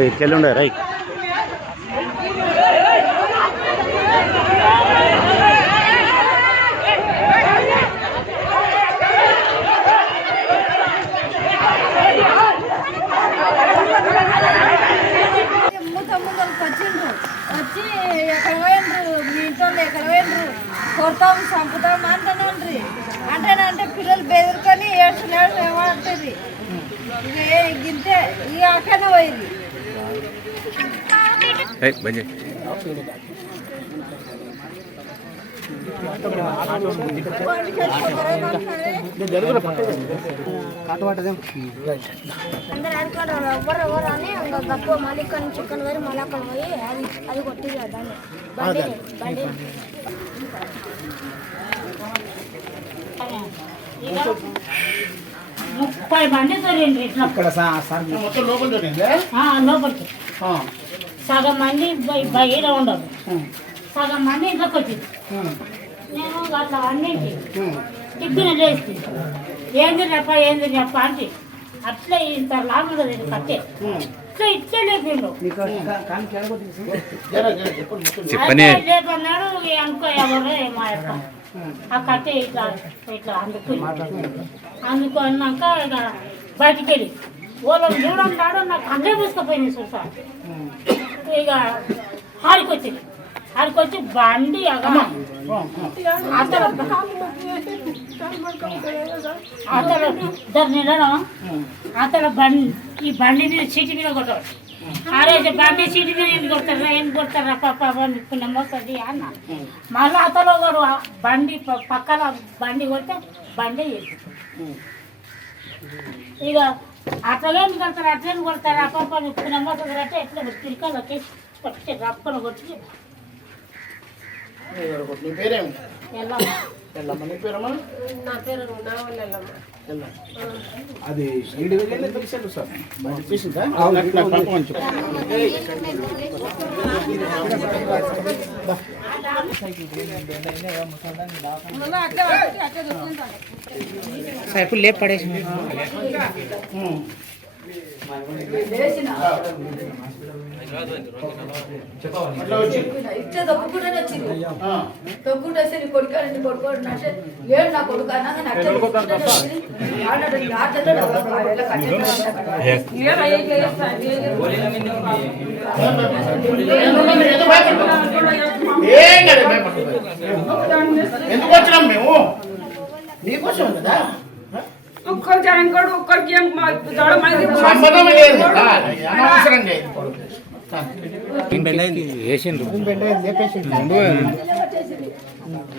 ఇట్కెళ్ళి right వచ్చి ఎక్కడ పోయిండ్రు మీ ఇంట్లో ఎక్కడ పోయిండ్రు కొడతాం చంపుతాం అంటానండ్రి అంటేనంటే పిల్లలు బెదిరుకొని ఏడ్చున్నాడు ఏమంటుంది గింతే ఇక అక్కడనే పోయింది అందరు ఆడుకోవడం ఎవరు అని తక్కువ మళ్ళీ ఇక్కడ నుంచి ఇక్కడ వరకు మళ్ళీ అక్కడ పోయి అది కొట్టింది దాన్ని బండి బండి 30 మంది దొరిండ్రు ఇట్లా లోపలికి సగం మంది బయట ఉండదు సగం మంది ఇంట్లోకి వచ్చింది నేను అట్లా అన్నింటి టిఫిన్ చేసి ఏంది చెప్ప అంటే అట్లా ఇంత లాభం కట్టే ఇట్లా ఇట్లే లేపిండు లేపన్నాడు అనుకో ఎవరో మా యొక్క ఆ కట్టే ఇట్లా ఇట్లా అందుకున్నాక ఇక బయటికి వెళ్ళి వాళ్ళని చూడడం రాడు నాకు అందరూ తీసుకుపోయింది చూసా ఇక ఆడికొచ్చి బండి అతను నిలడం అతను ఈ బండి మీద సీటు మీద కొట్టాడు ఆరోజు బండి సీటు మీద ఏం కొడతారా పాప నమ్మొస్తుంది అన్న మళ్ళీ అతను ఒకడు బండి పక్కన బండి కొడితే బండి చేసి ఇక అట్లేం కొడతారు ఆ పాప నమ్మొస్తుంది అంటే ఎట్లా తిరిగి వచ్చేసి కొట్టి రప్పను కొట్టి నా పేరు అది తెలిసాను సార్ సైకిల్ లేపు పడేసి ఇట్లా తొక్కుకుంటూనే వచ్చింది తొక్కుంటే వస్తే నీ కొడుకు కొడుకోడు అంటే ఏడు నా కొడుకు ఎందుకు వచ్చినాం మేము నీకోసం కదా ఒక్కరు జనంకోడు ఒక్కరికి ఏం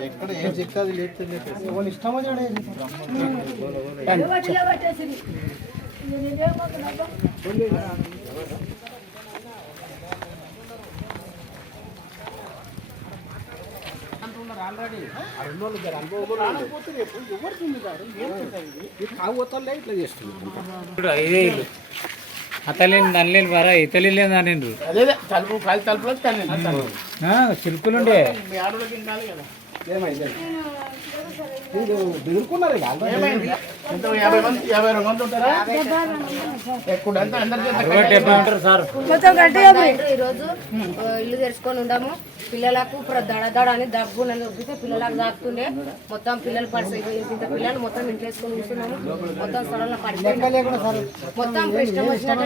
ఎక్కడ ఏం చెప్తే అది లేపుతుంది ఇష్టమో అతలేని దానిలేని వారా ఇతలేని దానిండ్రు అదే తలుపు కాలి తలుపులో చిలుకులుండే బెదురుకున్నారు 50 మంది ఉంటారా ఈరోజు ఇల్లు తెరుచుకొని ఉన్నాము పిల్లలకు దడ అని దగ్గు నన్ను ఉబ్బితే పిల్లలకు దాక్తుండే మొత్తం పిల్లలు ఇంత పిల్లలు మొత్తం ఇంట్లో వేసుకొని కూర్చున్నాము మొత్తం సడన్గా పడిపోయింది మొత్తం ఇష్టం వచ్చినట్టు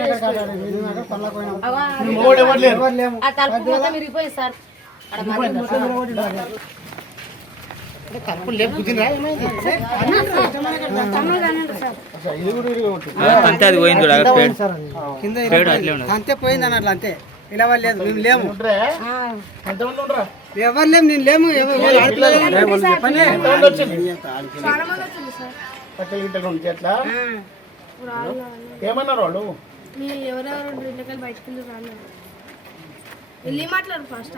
ఆ తలుపు మొత్తం విరిగిపోయింది సార్ అంతే అది పోయింది అంతే పోయింది అన్నట్లు అంతే ఇలా లేదు మేము లేము ఎవరు లేము నేను లేము ఏమన్నారు వాళ్ళు ఎవరెవరు ఇంటికి బయటకు రాలేదు వెళ్ళి మాట్లాడు ఫస్ట్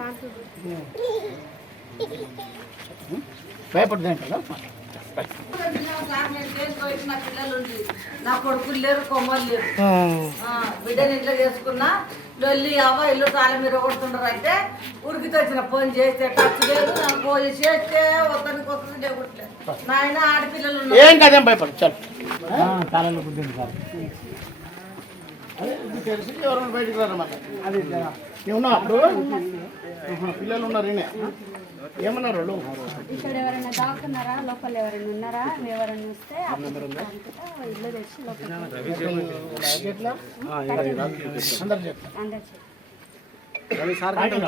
భయపడుతుంది నా కొడుకులు లేరు కొమ్మలు లేరు బిడ్డని ఇంట్లో చేసుకున్నా వెళ్ళి అవ్వ ఇల్లు తాళం మీరు కొడుతుండ్రు అంటే ఉరికి తెచ్చిన ఫోన్ చేస్తే టచ్ లేదు పోయి చేస్తే వస్తానికి వస్తుంది లేకుంటే నాయన ఆడపిల్లలు ఏం కదేం భయపడు చాలు తాళాలు కుట్టింది సార్ అదే ఇది తెలిసి ఎవరైనా బయటికి రారన్నమాట. అది నువ్వు ఉన్నావు అప్పుడు పిల్లలు ఉన్నారు ఈయన ఏమన్నారు వాళ్ళు? ఇక్కడ ఎవరైనా దాక్కున్నారా, లోపల ఎవరైనా ఉన్నారా, ఎవరైనా వస్తే ఇల్లు తెచ్చి లోపల ఎట్లా అందరు చెప్తారు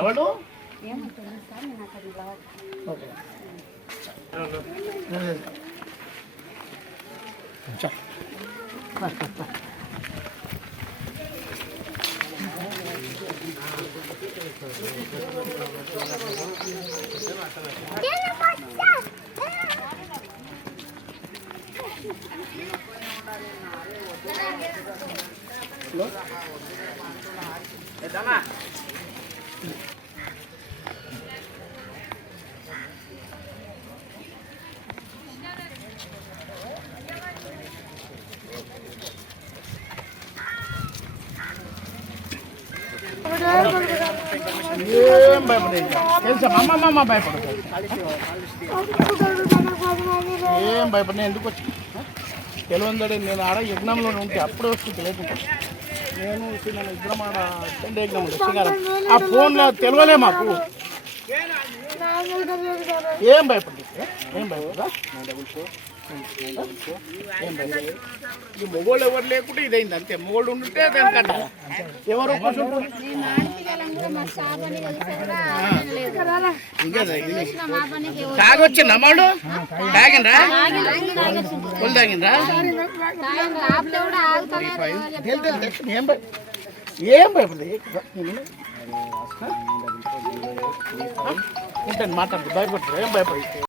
వాళ్ళు ఏమో తెలియదు సార్, నేను అక్కడ నిలబడి ఓకే ఏం భయపడేది తెలుసా అమ్మమ్మ భయపడదు ఏం భయపడినా ఎందుకు వచ్చి తెలియదు నేను ఆడ యజ్ఞంలో ఉంటే అప్పుడే వస్తుంది లేకుంటే నేను మన ఇద్దరం ఆడ అటెండ్ యజ్ఞం ఉంటే శ్రీకారం ఆ ఫోన్లో తెలియలే మాకు ఏం భయపడదు ఏం భయపడదా ఏం భయపడదు ఇది మొగోళ్ళు ఎవరు లేకుంటే ఇదైంది అంతే మొగోళ్ళు ఉంటే దానికంట ఎవరో తాగొచ్చిందా మాడు తాగిండ్రా ఫుల్ తాగిండ్రా ఏం భయపడదు ఉంటాను మాట్లాడుతూ భయపడతారు ఏం భయపడదు